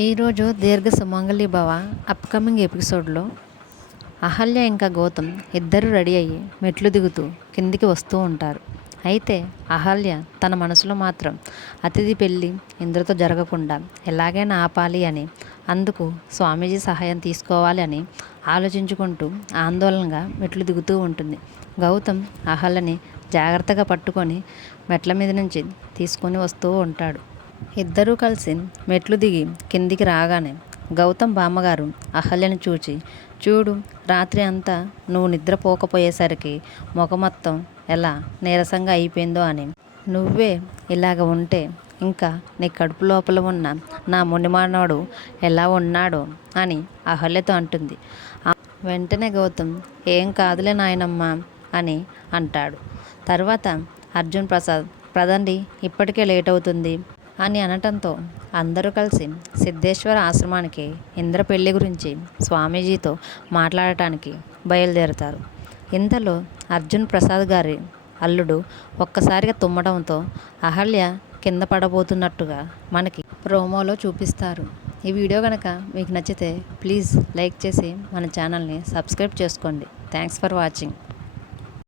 ఈరోజు దీర్ఘ సుమంగళి భవ అప్కమింగ్ ఎపిసోడ్లో అహల్య ఇంకా గౌతమ్ ఇద్దరు రెడీ అయ్యి మెట్లు దిగుతూ కిందికి వస్తూ ఉంటారు. అయితే అహల్య తన మనసులో మాత్రం అతిథి పెళ్ళి ఇంద్రతో జరగకుండా ఎలాగైనా ఆపాలి అని, అందుకు స్వామీజీ సహాయం తీసుకోవాలి అని ఆలోచించుకుంటూ ఆందోళనగా మెట్లు దిగుతూ ఉంటుంది. గౌతమ్ అహల్యని జాగ్రత్తగా పట్టుకొని మెట్ల మీద నుంచి తీసుకొని వస్తూ ఉంటాడు. ఇద్దరూ కలిసి మెట్లు దిగి కిందికి రాగానే గౌతమ్ బామ్మగారు అహల్యను చూచి, చూడు, రాత్రి అంతా నువ్వు నిద్రపోకపోయేసరికి ముఖం మొత్తం ఎలా నీరసంగా అయిపోయిందో అని, నువ్వే ఇలాగ ఉంటే ఇంకా నీ కడుపు లోపల ఉన్న నా మునిమానవుడు ఎలా ఉన్నాడో అని అహల్యతో అంటుంది. వెంటనే గౌతమ్, ఏం కాదులే నాయనమ్మ అని అంటాడు. తర్వాత అర్జున్ ప్రసాద్, పదండి, ఇప్పటికే లేట్ అవుతుంది అని అనటంతో అందరూ కలిసి సిద్ధేశ్వర ఆశ్రమానికి ఇంద్ర పెళ్లి గురించి స్వామీజీతో మాట్లాడటానికి బయలుదేరుతారు. ఇంతలో అర్జున్ ప్రసాద్ గారి అల్లుడు ఒక్కసారిగా తుమ్మడంతో అహల్య కింద పడబోతున్నట్టుగా మనకి ప్రోమోలో చూపిస్తారు. ఈ వీడియో కనుక మీకు నచ్చితే ప్లీజ్ లైక్ చేసి మన ఛానల్ని సబ్స్క్రైబ్ చేసుకోండి. Thanks for watching.